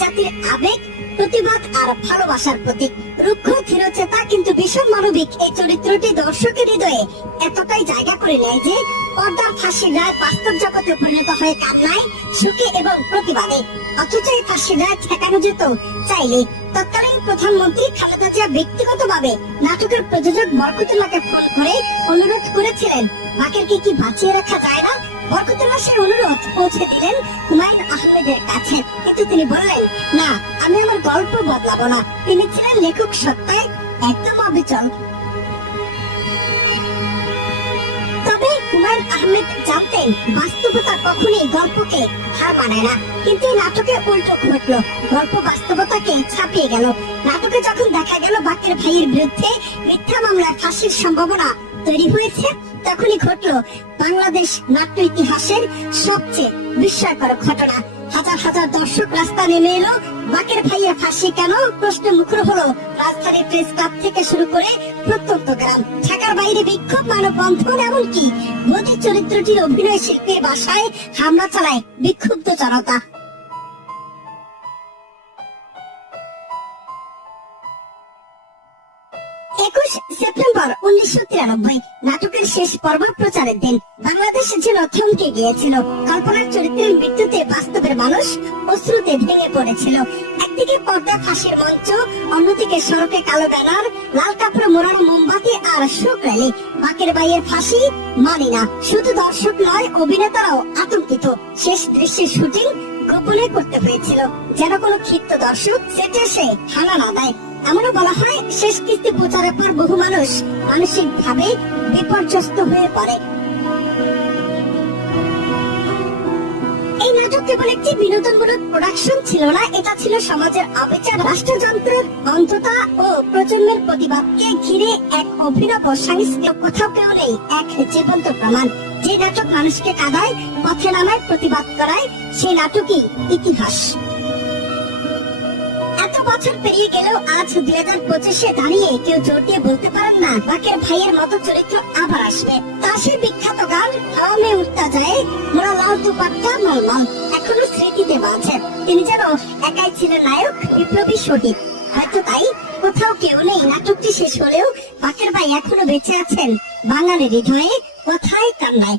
জাতির আবেগ, প্রতিবাদ আর ভালোবাসার প্রতীক। রুক্ষ ধীরচেতা কিন্তু ভীষণ মানবিক এই চরিত্রটি দর্শকের হৃদয়ে এতটাই জায়গা করে নেয় যে পর্দার ফাঁসির রায় বাস্তব জগতে পরিণত হয় কান্নায়, সুখে এবং প্রতিবাদে। অথচ এই ফাঁসির রায় ঠেকানো যেত চাইলে। তৎকালীন প্রধানমন্ত্রী খালেদা জিয়া ব্যক্তিগতভাবে নাটকের প্রযোজক বরকতুল্লাহকে ফোন করে অনুরোধ করেছিলেন, বাকেরকে কি বাঁচিয়ে রাখা যায় না? বরকতুল্লাহ সেই অনুরোধ পৌঁছে দিলেন হুমায়ুন আহমেদের কাছে, কিন্তু তিনি বললেন, না, আমি আমার গল্প বদলাবো না। তিনি ছিলেন লেখক সত্তায় একদম অবিচল। তবে হুমায়ুন আহমেদ জানতেন বাস্তবতা কখনোই গল্পকে হার মানায় না। কিন্তু এই নাটকে উল্টো ঘটলো, গল্প বাস্তবতাকে ছাপিয়ে গেল। নাটকে যখন দেখা গেল বাকের ভাইয়ের বিরুদ্ধে মিথ্যা মামলায় ফাঁসির সম্ভাবনা তৈরি হয়েছে, তখনই ঘটলো বাংলাদেশ নাট্য ইতিহাসের সবচেয়ে বিস্ময়কর ঘটনা। হাজার হাজার দর্শক রাস্তা নেমে এলো। বাকের ভাইয়ের ফাঁসি কেন প্রশ্নে মুখর হলো রাজধানী প্রেস ক্লাব থেকে শুরু করে প্রত্যন্ত গ্রাম। ঢাকার বাইরে বিক্ষোভ, মানববন্ধন, এমনকি মোদী চরিত্রটির অভিনয় শিল্পীর বাসায় হামলা চালায় বিক্ষুব্ধ জনতা। সেপ্টেম্বর 1993 নাটকের শেষ পর্ব প্রচারের দিন। বাংলাদেশ যেন থমকে গিয়েছিল। কল্পনার চরিত্রের মৃত্যুতে বাস্তবের মানুষ অশ্রুতে ভেঙে পড়েছিল। একদিকে পর্দা ফাঁসির মঞ্চ, অন্যদিকে সড়কে কালো ব্যানার, লাল কাপড়ে মোড়ানো মোমবাতি আর শোক র্যালি। বাকের ভাইয়ের ফাঁসি মানি না। শুধু দর্শক নয়, অভিনেতারাও আতঙ্কিত। শেষ দৃশ্যের শুটিং গোপনে করতে হয়েছিল, যেন কোনো ক্ষিপ্ত দর্শক সেটে এসে হানা না দেয়। এমনও বলা হয়, শেষ কিস্তি প্রচারের পর বহু মানুষ মানসিক ভাবে বিপর্যস্ত হয়ে পড়ে। এই নাটক কেবল একটি বিনোদনমূলক প্রোডাকশন ছিল না, এটা ছিল সমাজের অবিচার, রাষ্ট্রযন্ত্রের অন্ততা ও প্রজন্মের প্রতিবাদকে ঘিরে এক অভিনব সাংস্কৃতিক। কোথাও কেউ নেই এক জীবন্ত প্রমাণ। যে নাটক মানুষকে কাঁদায়, পথে নামায়, প্রতিবাদ করায়, সেই নাটকই ইতিহাস। এত বছর পেরিয়ে গেলেও আজ 2025-এ দাঁড়িয়ে কেউ জোর দিয়ে বলতে পারেন না বাকের ভাইয়ের মতো চরিত্র আবার আসবে। তার সেই বিখ্যাত গান হাওয়া মে উড়তা যায়, মোরা লাল দুপাট্টা মলমল এখনো স্মৃতিতে বাঁচে। তিনি যেন একাই ছিলেন নায়ক, বিপ্লবী শহীদ। হয়তো তাই কোথাও কেউ নেই নাটকটি শেষ হলেও বাকের ভাই এখনো বেঁচে আছেন বাঙালির হৃদয়ে, কথায় কান্নায়।